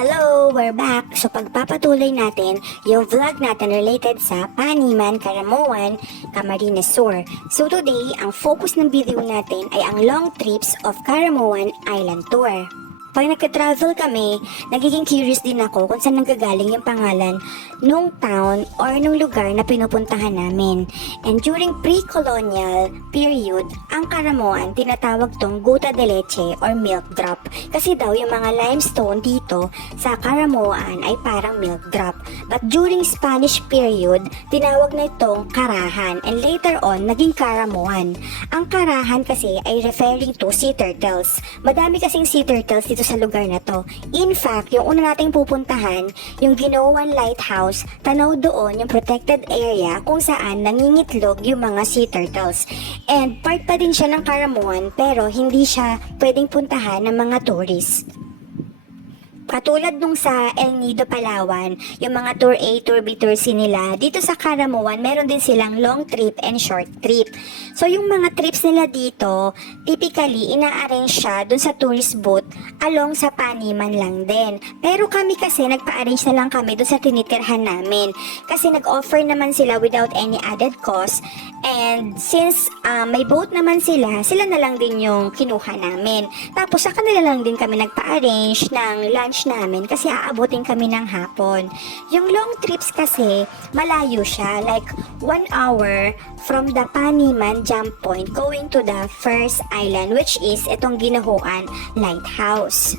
Hello! We're back! So pagpapatuloy natin yung vlog natin related sa Paniman, Caramoan, Camarines Sur. So today, ang focus ng video natin ay ang long trips of Caramoan Island Tour. Pag nagka-travel kami, nagiging curious din ako kung saan nanggagaling yung pangalan nung town or nung lugar na pinupuntahan namin. And during pre-colonial period, ang Caramoan tinatawag tong Gota de Leche or milk drop. Kasi daw yung mga limestone dito sa Caramoan ay parang milk drop. But during Spanish period, tinawag na itong Karahan and later on, naging Caramoan. Ang Karahan kasi ay referring to sea turtles. Madami kasing sea turtles dito sa lugar na to. In fact, yung una nating pupuntahan, yung Ginoan Lighthouse, tanaw doon yung protected area kung saan nangingitlog yung mga sea turtles. And part pa din siya ng Caramoan pero hindi siya pwedeng puntahan ng mga tourists. Katulad nung sa El Nido, Palawan, yung mga Tour A, Tour B, Tour C nila, dito sa Caramoan, meron din silang long trip and short trip. So yung mga trips nila dito, typically, ina-arrange siya dun sa tourist booth along sa Paniman lang din. Pero kami kasi, nagpa-arrange na lang kami dun sa tinitirhan namin. Kasi nag-offer naman sila without any added cost. And since may boat naman sila, sila na lang din yung kinuha namin. Tapos sa kanila lang din kami nagpa-arrange ng lunch namin kasi aabutin kami ng hapon. Yung long trips kasi malayo siya, like 1 hour from the Paniman jump point going to the first island, which is itong Ginahuan Lighthouse.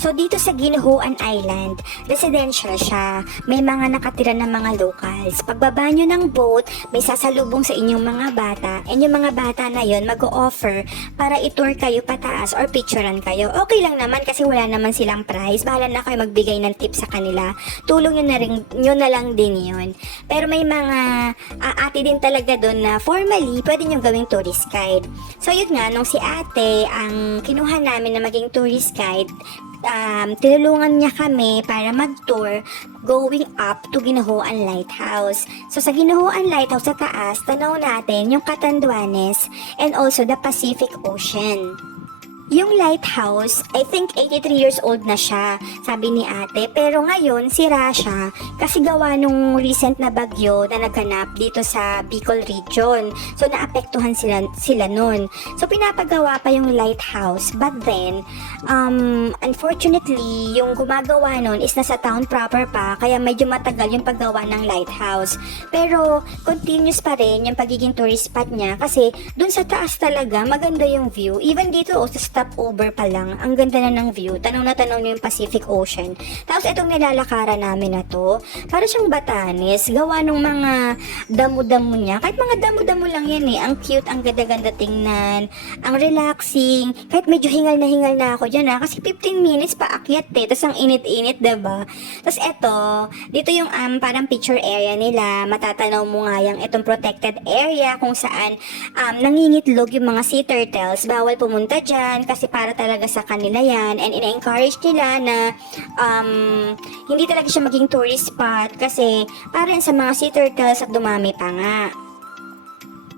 So dito sa Ginahuan Island, residential siya. May mga nakatira na mga locals. Pagbaba nyo ng boat, may sasalubong sa inyong mga bata, and yung mga bata na yon mag-o-offer para i-tour kayo pataas or picturean kayo. Okay lang naman kasi wala naman silang price. Bahala na kayo magbigay ng tip sa kanila. Tulong nyo na lang din yun. Pero may mga ate din talaga doon na formally pwede nyo gawing tourist guide. So yun nga, nung si ate ang kinuha namin na maging tourist guide, tinulungan niya kami para mag-tour going up to Ginahuan Lighthouse. So sa Ginahuan Lighthouse sa taas, tanaw natin yung Catanduanes and also the Pacific Ocean. Yung lighthouse, I think 83 years old na siya, sabi ni ate. Pero ngayon, sira siya kasi gawa nung recent na bagyo na nagganap dito sa Bicol region. So, naapektuhan sila nun. So, pinapagawa pa yung lighthouse. But then, unfortunately, yung gumagawa nun is nasa town proper pa, kaya medyo matagal yung paggawa ng lighthouse. Pero, continuous pa rin yung pagiging tourist spot niya kasi dun sa taas talaga, maganda yung view. Even dito, sa stopover pa lang, ang ganda na ng view. Tanaw na tanaw niyo yung Pacific Ocean. Tapos itong nilalakaran namin na to, para siyang Batanes, gawa ng mga damo-damo niya. Kahit mga damo-damo lang yan eh. Ang cute, ang ganda-ganda tingnan, ang relaxing. Kahit medyo hingal na ako dyan kasi 15 minutes pa akyat eh. Tapos ang init-init, diba? Tapos eto, dito yung parang picture area nila. Matatanaw mo nga yung itong protected area kung saan nangingitlog yung mga sea turtles. Bawal pumunta dyan kasi para talaga sa kanila yan, and ina-encourage nila na hindi talaga siya maging tourist spot kasi para sa mga sea turtles at dumami pa nga.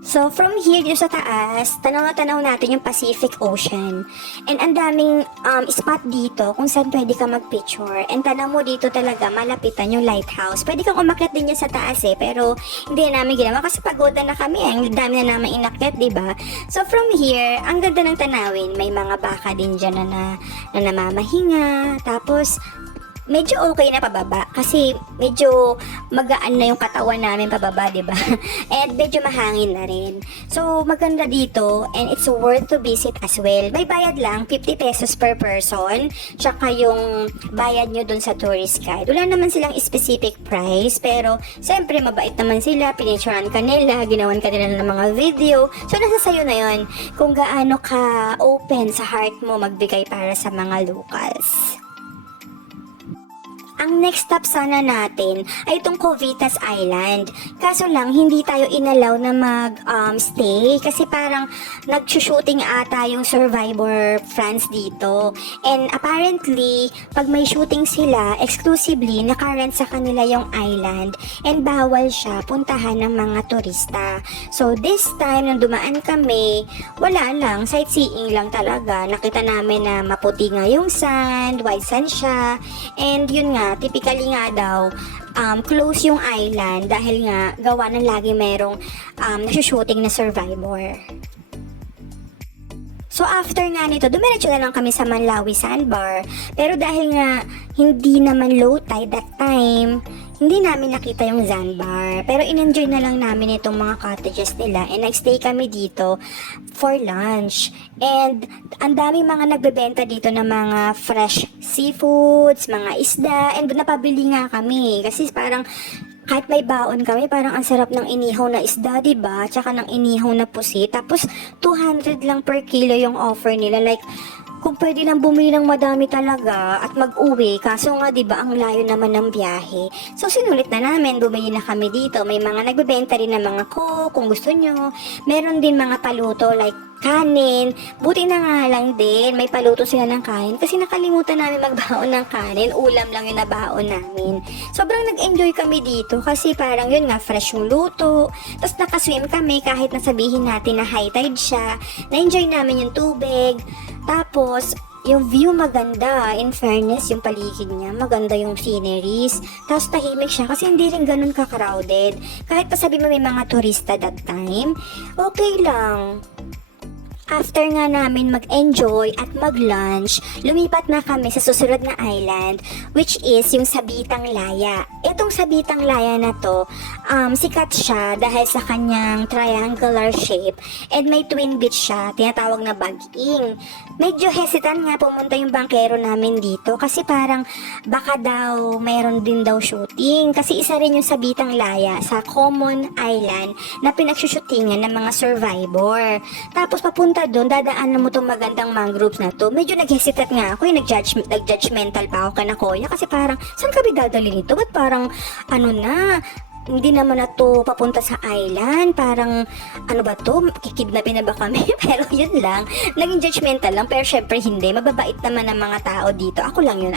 So, from here, dito sa taas, tanaw natin yung Pacific Ocean. And ang daming spot dito kung saan pwede ka mag-picture. And tanaw mo dito talaga, malapitan yung lighthouse. Pwede kang umakyat din yan sa taas eh, pero hindi na namin ginawa kasi pagoda na kami. Ang dami na namin inakyat, diba? So, from here, ang ganda ng tanawin. May mga baka din dyan na namamahinga. Tapos, medyo okay na pababa kasi medyo magaan na yung katawan namin pababa, diba? And medyo mahangin na rin. So, maganda dito and it's worth to visit as well. May bayad lang, 50 pesos per person. Tsaka yung bayad nyo dun sa tourist guide. Wala naman silang specific price, pero siyempre mabait naman sila, pinicturean ka nila, ginawan ka nila ng mga video. So, nasa sayo na yun kung gaano ka open sa heart mo magbigay para sa mga locals. ang next stop sana natin ay itong Covitas Island. Kaso lang, hindi tayo inalaw na mag-stay kasi parang nag-shooting ata yung Survivor France dito. And apparently, pag may shooting sila, exclusively, nakarent sa kanila yung island and bawal siya puntahan ng mga turista. So this time, nung dumaan kami, wala lang, sightseeing lang talaga. Nakita namin na maputi nga yung sand, white sand siya, and yun nga, typically nga daw, close yung island dahil nga gawa ng lagi merong nasushooting na Survivor. So after nga nito, dumiretso na lang kami sa Manlawi Sandbar. Pero dahil nga hindi naman low tide that time, hindi namin nakita yung sandbar. Pero in-enjoy na lang namin itong mga cottages nila and nagstay kami dito for lunch. And ang daming mga nagbebenta dito ng mga fresh seafoods, mga isda, and napabili nga kami. Kasi parang kahit may baon kami, parang ang sarap ng inihaw na isda, diba? Tsaka ng inihaw na pusit. Tapos 200 lang per kilo yung offer nila. Like, kung pwede lang bumili ng madami talaga at mag-uwi, kaso nga 'di ba ang layo naman ng biyahe. So sinulit na namin, bumili na kami dito. May mga nagbebenta rin ng mga kung gusto nyo. Meron din mga paluto like kanin. Buti na nga lang din, may paluto sila ng kanin kasi nakalimutan namin magbaon ng kanin. Ulam lang yung nabaon namin. Sobrang nag-enjoy kami dito kasi parang yun nga, fresh yung luto. Tapos nakaswim kami kahit nasabihin natin na high tide siya. Na-enjoy namin yung tubig. Tapos, yung view maganda, in fairness, yung paligid niya, maganda yung sceneries. Tapos tahimik siya kasi hindi rin ganun ka-crowded. Kahit pa sabi mo may mga turista that time, okay lang. After nga namin mag-enjoy at mag-lunch, lumipat na kami sa susunod na island, which is yung Sabitang Laya. Itong Sabitang Laya na to, sikat siya dahil sa kanyang triangular shape and may twin beach siya, tinatawag na Bag-ing. Medyo hesitant nga pumunta yung bangkero namin dito kasi parang baka daw mayroon din daw shooting kasi isa rin yung Sabitang Laya sa common island na pinagsushootingan ng mga survivor. Tapos papunta doon, dadaanan mo itong magandang mangroves na to. Medyo nag-hesitate nga ako, nag-judgmental pa ako kana Kuya kasi parang, saan kami dadali nito? Ba't parang, hindi naman na to papunta sa island, parang ano ba to, kikidnapin na ba kami? Pero yun lang, naging judgmental lang, pero syempre hindi, mababait naman ang mga tao dito, ako lang yun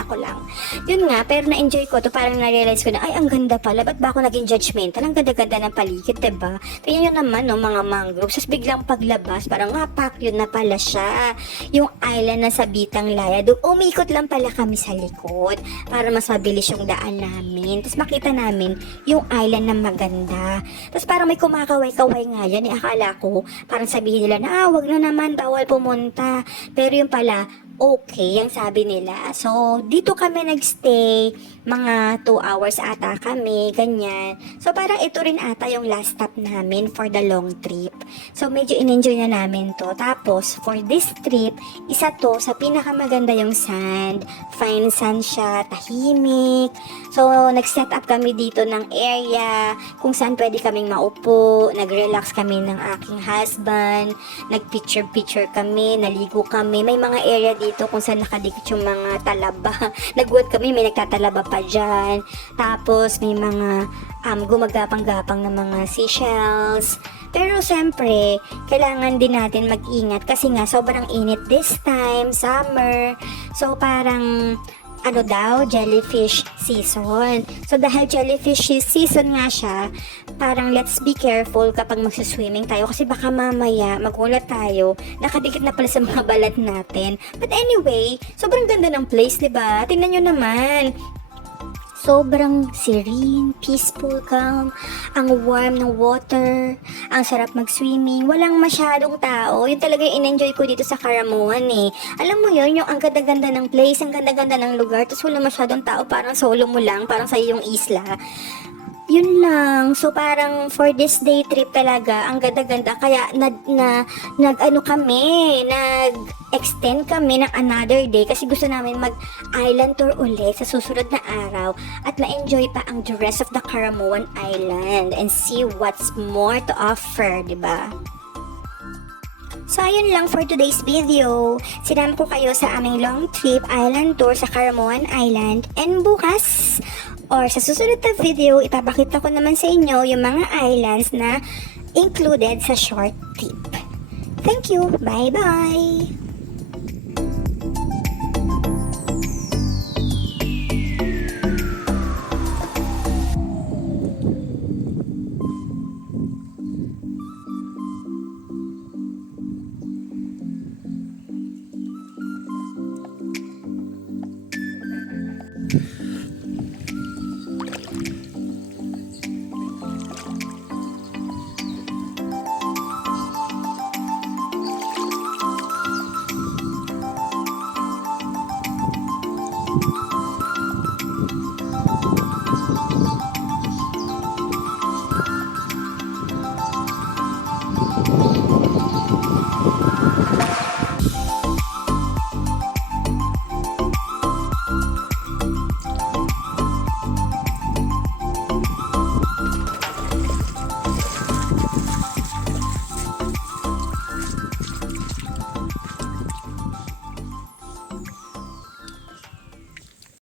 nga, pero na-enjoy ko to, parang na-realize ko na, ay ang ganda pala, ba't ba ako naging judgmental, ang ganda-ganda ng paligid, diba? Tingnan nyo naman, no, mga mangroves, tapos biglang paglabas, parang pak, yun na pala siya, yung island na Sabitang Laya, doon umikot lang pala kami sa likod, para mas mabilis yung daan namin, tapos makita namin, yung island na maganda. Tapos parang may kumakaway-kaway nga yan. Akala ko, parang sabihin nila na, wag na naman, bawal pumunta. Pero yung pala, okay, yung sabi nila. So, dito kami nagstay, mga 2 hours ata kami, ganyan. So, parang ito rin ata yung last stop namin for the long trip. So, medyo in-enjoy na namin to. Tapos, for this trip, isa to sa pinakamaganda yung sand. Fine sand siya, tahimik. So, nag-set up kami dito ng area kung saan pwede kaming maupo. Nag-relax kami ng aking husband. Nag-picture-picture kami, naligo kami. May mga area dito kung saan nakadikit yung mga talaba. Nagbuhat kami, may nagtatalaba pa dyan. Tapos, may mga gumagapang-gapang na mga seashells. Pero siyempre, kailangan din natin mag-ingat kasi nga sobrang init this time, summer. So, parang jellyfish season. So, dahil jellyfish season nga siya, parang let's be careful kapag magsiswimming tayo kasi baka mamaya magulat tayo, nakadikit na pala sa mga balat natin. But anyway, sobrang ganda ng place, diba? Tingnan nyo naman. Sobrang serene, peaceful, calm, ang warm ng water, ang sarap mag-swimming, walang masyadong tao. Yun talaga yung in-enjoy ko dito sa Caramuan eh. Alam mo yun, yung ang ganda-ganda ng place, ang ganda-ganda ng lugar, tapos wala masyadong tao, parang solo mo lang, parang sa'yo yung isla. Yun lang. So, parang for this day trip talaga, ang ganda-ganda. Kaya, nag-extend kami ng another day kasi gusto namin mag-island tour ulit sa susunod na araw at na-enjoy pa ang the rest of the Caramuan Island and see what's more to offer, diba? So ayun lang for today's video. Sinama ko kayo sa aming long trip island tour sa Caramoan Island. And bukas, or sa susunod na video, ipapakita ko naman sa inyo yung mga islands na included sa short trip. Thank you! Bye-bye!